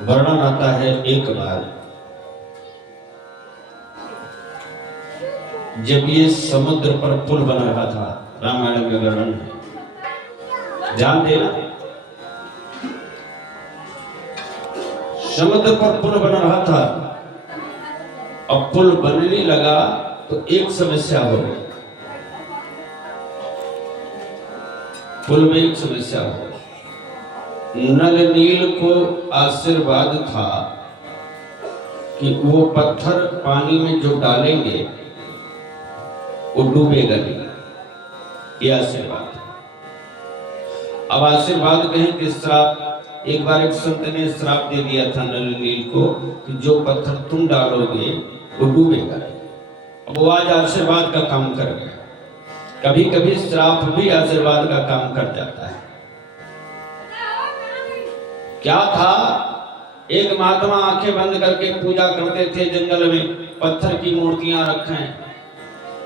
वर्णन आता है एक बार जब ये समुद्र पर पुल बन रहा था, रामायण में वर्णन है, ध्यान देना। समुद्र पर पुल बन रहा था और पुल बनने लगा तो एक समस्या हो गई। पुल में एक समस्या हो गई। नल नील को आशीर्वाद था कि वो पत्थर पानी में जो डालेंगे वो डूबेगा नहीं, ये आशीर्वाद। अब आशीर्वाद कहें कि श्राप। एक बार एक संत ने श्राप दे दिया था नल नील को कि जो पत्थर तुम डालोगे वो डूबेगा। अब वो आज आशीर्वाद का काम कर गया। कभी कभी श्राप भी आशीर्वाद का काम कर जाता है। क्या था, एक महात्मा आंखें बंद करके पूजा करते थे जंगल में, पत्थर की मूर्तियां रखें,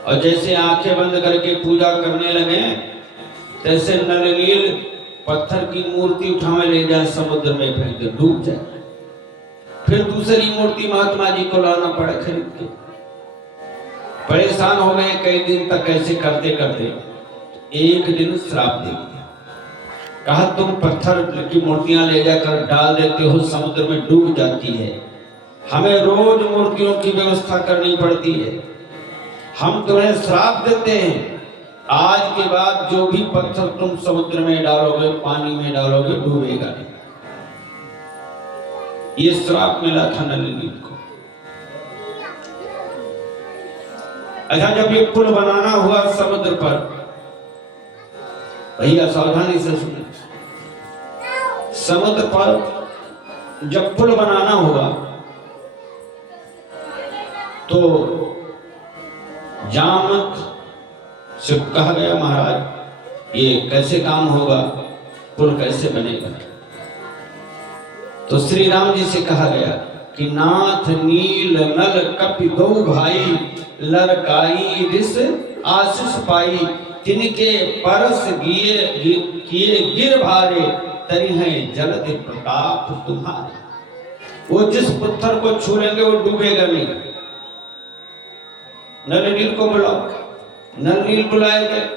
और जैसे आंखें बंद करके पूजा करने लगे तैसे नल नील पत्थर की मूर्ति उठावे ले जाए, समुद्र में फेंक दे, डूब जाए। फिर दूसरी मूर्ति महात्मा जी को लाना पड़ा खरीद के। परेशान हो गए कई दिन तक ऐसे करते करते। एक दिन श्राप दे दिया, कहा तुम पत्थर की मूर्तियां ले जाकर डाल देते हो, समुद्र में डूब जाती है, हमें रोज मूर्तियों की व्यवस्था करनी पड़ती है, हम तुम्हें श्राप देते हैं, आज के बाद जो भी पत्थर तुम समुद्र में डालोगे, पानी में डालोगे, डूबेगा नहीं। ये श्राप मिला था नल नील को। अच्छा, जब ये पुल बनाना हुआ समुद्र पर, भैया सावधानी से सुने, समुद्र पर जब पुल बनाना हुआ तो जामवंत से कहा गया, महाराज ये कैसे काम होगा, पुल कैसे बनेगा? तो श्री राम जी से कहा गया कि नाथ नील नल कपि दो भाई, लड़काई रिस आशीष पाई, तिनके परस किए गिर भारे, तरी है जलधि प्रताप तुम्हारे। वो जिस पत्थर को छू लेंगे वो डूबेगा नहीं। नल नील को बुलाओ, नल नील बुलाए गए।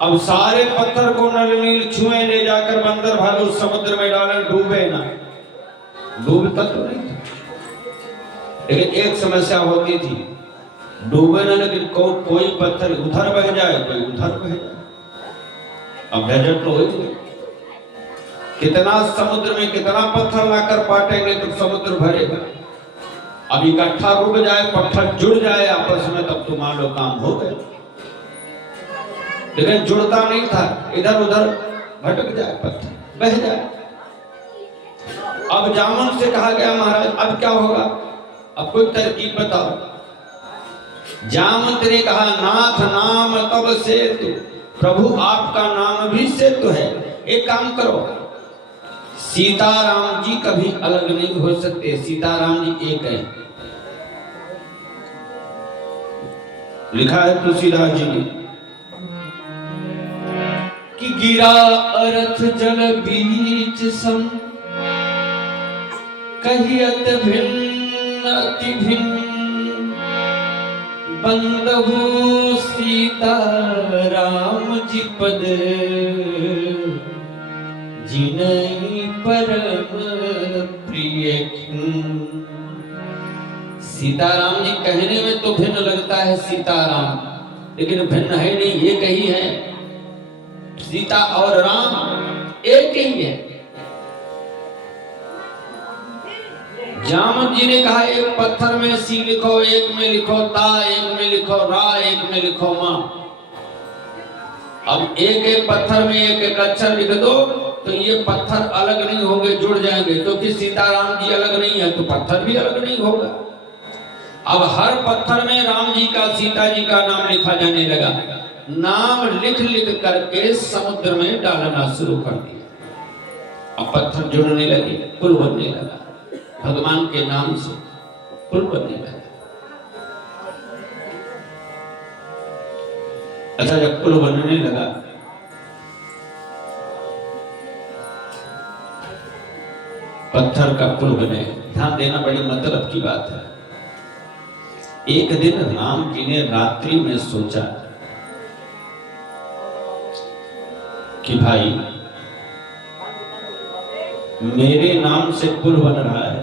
अब सारे पत्थर को नल नील छुए, ले जाकर बंदर भालू समुद्र में डाले, डूबे ना। डूबता तो नहीं था, लेकिन एक समस्या होती थी, डूबे ना, लेकिन कोई पत्थर उधर बह जाए, कोई उधर बह जाए। अब बजट तो हो ही, कितना समुद्र में कितना पत्थर लाकर पाटेंगे तो समुद्र भरेगा। अब इकट्ठा रुक जाए, पत्थर जुड़ जाए आपस में, तब तो मान लो काम हो गया। लेकिन जुड़ता नहीं था, इधर उधर भटक जाए, पत्थर बह जाए। अब जामन से कहा गया, महाराज अब क्या होगा, अब कोई तरकीब बताओ। जामवंत ने कहा, नाथ नाम तब सेतु, प्रभु आपका नाम भी सेतु है। एक काम करो, सीताराम जी कभी अलग नहीं हो सकते, सीताराम जी एक है। लिखा है तुलसीदास जी ने कि गिरा अरथ जल बीच सम, कहियत भिन्न अति भिन्न, बंदहु सीता राम जी पद, जिनहि परम प्रिय। सीताराम जी कहने में तो भिन्न लगता है सीताराम, लेकिन भिन्न है नहीं, एक ही है। सीता और राम एक ही है। जामवंत जी ने कहा, एक पत्थर में सी लिखो, एक में लिखो ता, एक में लिखो रा, एक में लिखो मां। अब एक एक पत्थर में एक एक अक्षर लिख दो तो ये पत्थर अलग नहीं होंगे, जुड़ जाएंगे, क्योंकि सीताराम जी अलग नहीं है तो पत्थर भी अलग नहीं होगा। अब हर पत्थर में राम जी का, सीता जी का नाम लिखा जाने लगा। नाम लिख लिख करके समुद्र में डालना शुरू कर दिया। अब पत्थर जुड़ने लगे, पुल बनने लगा, भगवान के नाम से पुल बनने लगा। अच्छा, जब पुल बनने लगा पत्थर का पुल बने। ध्यान देना, बड़ी मतलब की बात है। एक दिन राम जी ने रात्रि में सोचा कि भाई मेरे नाम से पुल बन रहा है,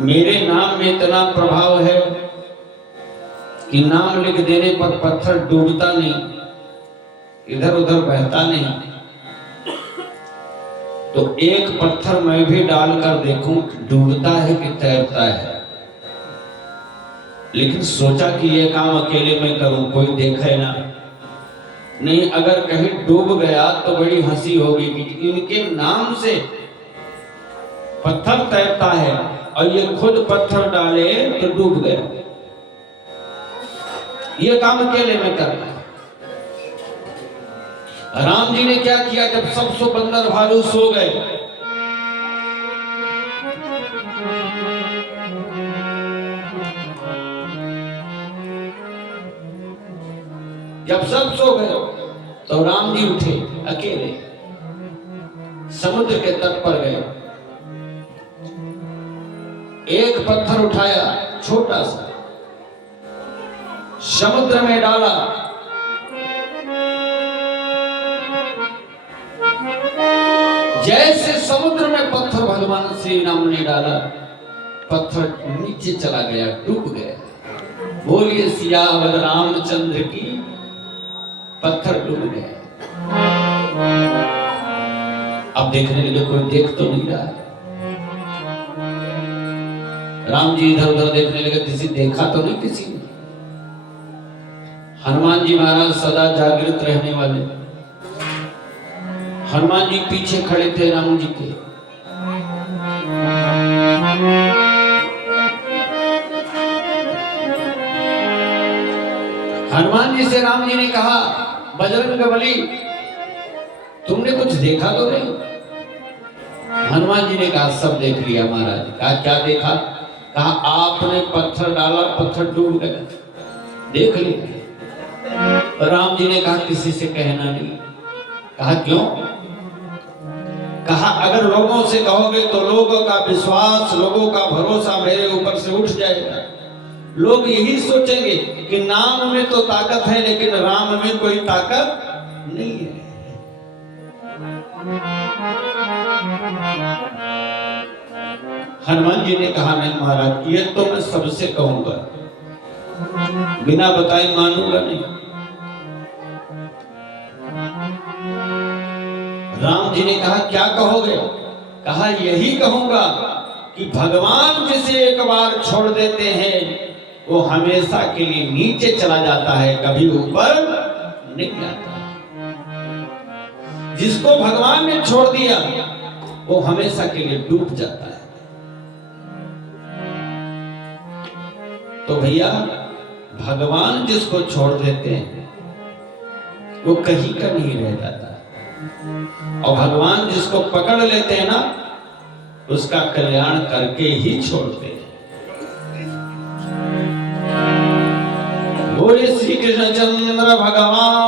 मेरे नाम में इतना प्रभाव है कि नाम लिख देने पर पत्थर डूबता नहीं, इधर उधर बहता नहीं, तो एक पत्थर मैं भी डालकर देखूं डूबता है कि तैरता है। लेकिन सोचा कि ये काम अकेले मैं करूं, कोई देखे ना। नहीं, अगर कहीं डूब गया तो बड़ी हंसी होगी कि इनके नाम से पत्थर तैरता है और ये खुद पत्थर डाले तो डूब गया। ये काम अकेले में करना है। राम जी ने क्या किया, जब सब सो बंदर भालू सो गए, जब सब सो गए तो राम जी उठे अकेले, समुद्र के तट पर गए, एक पत्थर उठाया छोटा सा, समुद्र में डाला, जैसे समुद्र में पत्थर भगवान श्री राम ने डाला, पत्थर नीचे चला गया, डूब गया। बोलिए सियावर रामचंद्र की। पत्थर डूब गया। अब देखने लगे, कोई देख तो नहीं रहा है। राम जी इधर उधर देखने लगे, किसी देखा तो नहीं किसी ने। हनुमान जी महाराज सदा जागृत रहने वाले, हनुमान जी पीछे खड़े थे राम जी के। हनुमान जी से राम जी ने कहा, बजरंगबली तुमने कुछ देखा तो नहीं? हनुमान जी ने कहा, सब देख लिया महाराज। कहा, क्या देखा? कहा, आपने पत्थर डाला, पत्थर डूब गया, देख लिया। राम जी ने कहा, किसी से कहना नहीं। कहा, क्यों? कहा, अगर लोगों से कहोगे तो लोगों का विश्वास, लोगों का भरोसा मेरे ऊपर से उठ जाएगा। लोग यही सोचेंगे कि नाम में तो ताकत है, लेकिन राम में कोई ताकत नहीं है। हनुमान जी ने कहा, नहीं महाराज, ये तो मैं सबसे कहूंगा, बिना बताए मानूंगा नहीं। राम जी ने कहा, क्या कहोगे? कहा, यही कहूंगा कि भगवान जिसे एक बार छोड़ देते हैं वो हमेशा के लिए नीचे चला जाता है, कभी ऊपर नहीं आता। जिसको भगवान ने छोड़ दिया वो हमेशा के लिए डूब जाता है। तो भैया, भगवान जिसको छोड़ देते हैं वो कहीं का नहीं रह जाता, और भगवान जिसको पकड़ लेते हैं ना, उसका कल्याण करके ही छोड़ते हैं। बोले श्री कृष्णचंद्र भगवान